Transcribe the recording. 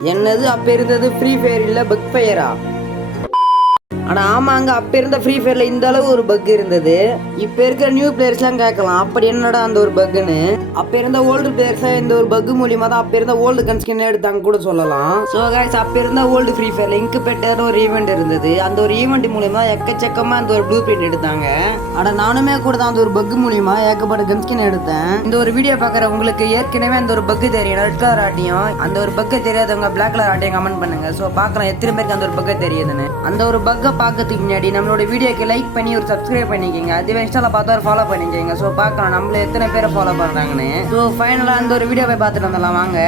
என்னது அப்ப இருந்தது? ஃப்ரீ ஃபயர் இல்ல பக் ஃபயரா ஆனால் ஆமாங்க அப்போ இருந்த ஃப்ரீ ஃபயரில் இந்த அளவு ஒரு பக் இருந்தது. இப்போ இருக்கிற நியூ பிளேயர்ஸ்லாம் கேட்கலாம் அப்படி என்னடா அந்த ஒரு பக்னு அப்போ இருந்த ஓல்டு பிளேயர்ஸாக இந்த ஒரு பக் மூலியமாக தான் அப்போ இருந்த ஓல்டு கன் எடுத்தாங்க கூட சொல்லலாம். ஸோ கைஸ் அப்போ இருந்த ஓல்டு ஃப்ரீ ஃபயரில் இங்கு பெட்டர் ஒரு ஈவெண்ட் இருந்தது. அந்த ஒரு ஈவெண்ட் மூலியமாக எக்கச்சக்கமாக அந்த ஒரு ப்ளூ பிரிண்ட் எடுத்தாங்க. ஆனால் நானுமே கூட தான் அந்த ஒரு பக் மூலியமாக ஏகப்பட்ட கன்ஸ்கின் எடுத்தேன். இந்த ஒரு வீடியோ பார்க்குற உங்களுக்கு ஏற்கனவே அந்த ஒரு பக் தெரியும். ரெட் கலர் ஆட்டியும் அந்த ஒரு பக்கு தெரியாதவங்க பிளாக் கலர் ஆட்டியும் கமெண்ட் பண்ணுங்க. ஸோ பார்க்கலாம் எத்தனை பேருக்கு அந்த ஒரு பக்கை தெரியுதுன்னு. அந்த ஒரு பக்கை பார்க்கறதுக்கு முன்னாடி நம்மளோட வீடியோக்கு லைக் பண்ணி ஒரு சப்ஸ்கிரைப் பண்ணிக்கோங்க. அதுவே இன்ஸ்டாவில் பார்த்தா ஒரு ஃபாலோ பண்ணிக்கோங்க. ஸோ பார்க்கலாம். நம்மள எத்தனை பேரை ஃபாலோ பண்ணுறாங்கன்னு ஸோ ஃபைனலாக அந்த ஒரு வீடியோவை பார்த்துட்டு வந்துடலாம். வாங்க.